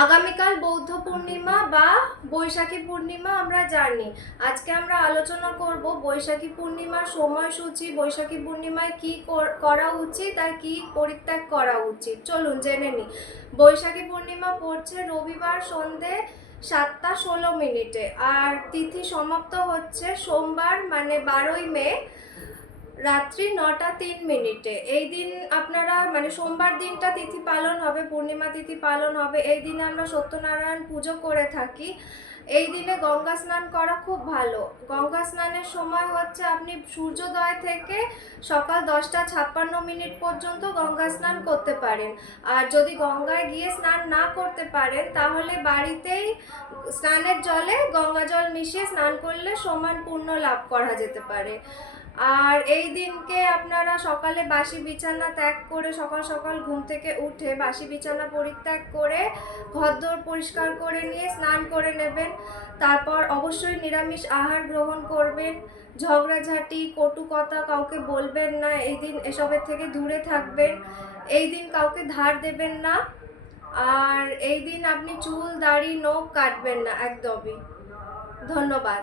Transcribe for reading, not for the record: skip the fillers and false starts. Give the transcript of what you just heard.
আগামীকাল বৌদ্ধ পূর্ণিমা বা বৈশাখী পূর্ণিমা আমরা জানি। আজকে আমরা আলোচনা করব বৈশাখী পূর্ণিমার সময়সূচি, বৈশাখী পূর্ণিমায় কি করা উচিত আর কি পরিত্যাগ করা উচিত। চলুন জেনে নিই। বৈশাখী পূর্ণিমা পড়ছে রবিবার সন্ধে 7:16 আর তিথি সমাপ্ত হচ্ছে সোমবার মানে 12ই মে রাত্রি 9:03। এই দিন আপনারা মানে সোমবার দিনটা তিথি পালন হবে, পূর্ণিমা তিথি পালন হবে। এই দিনে আমরা সত্যনারায়ণ পুজো করে থাকি। এই দিনে গঙ্গা স্নান করা খুব ভালো। গঙ্গা স্নানের সময় হচ্ছে আপনি সূর্যোদয় থেকে সকাল 10:56 পর্যন্ত গঙ্গা স্নান করতে পারেন। আর যদি গঙ্গায় গিয়ে স্নান না করতে পারেন তাহলে বাড়িতেই স্নানের জলে গঙ্গা জল মিশিয়ে স্নান করলে সমান পুণ্য লাভ করা যেতে পারে। আর এই দিনকে আপনারা সকালে বাসি বিছানা ত্যাগ করে সকাল সকাল ঘুম থেকে উঠে বাসি বিছানা পরিত্যাগ করে ঘরদোর পরিষ্কার করে নিয়ে স্নান করে নেবেন। তারপর অবশ্যই নিরামিষ আহার গ্রহণ করবেন। ঝগড়াঝাঁটি কটু কথা কাউকে বলবেন না। এই দিন এসবের থেকে দূরে থাকবেন। এই দিন কাউকে ধার দেবেন না। আর এই দিন আপনি চুল দাড়ি নখ কাটবেন না একদমই। ধন্যবাদ।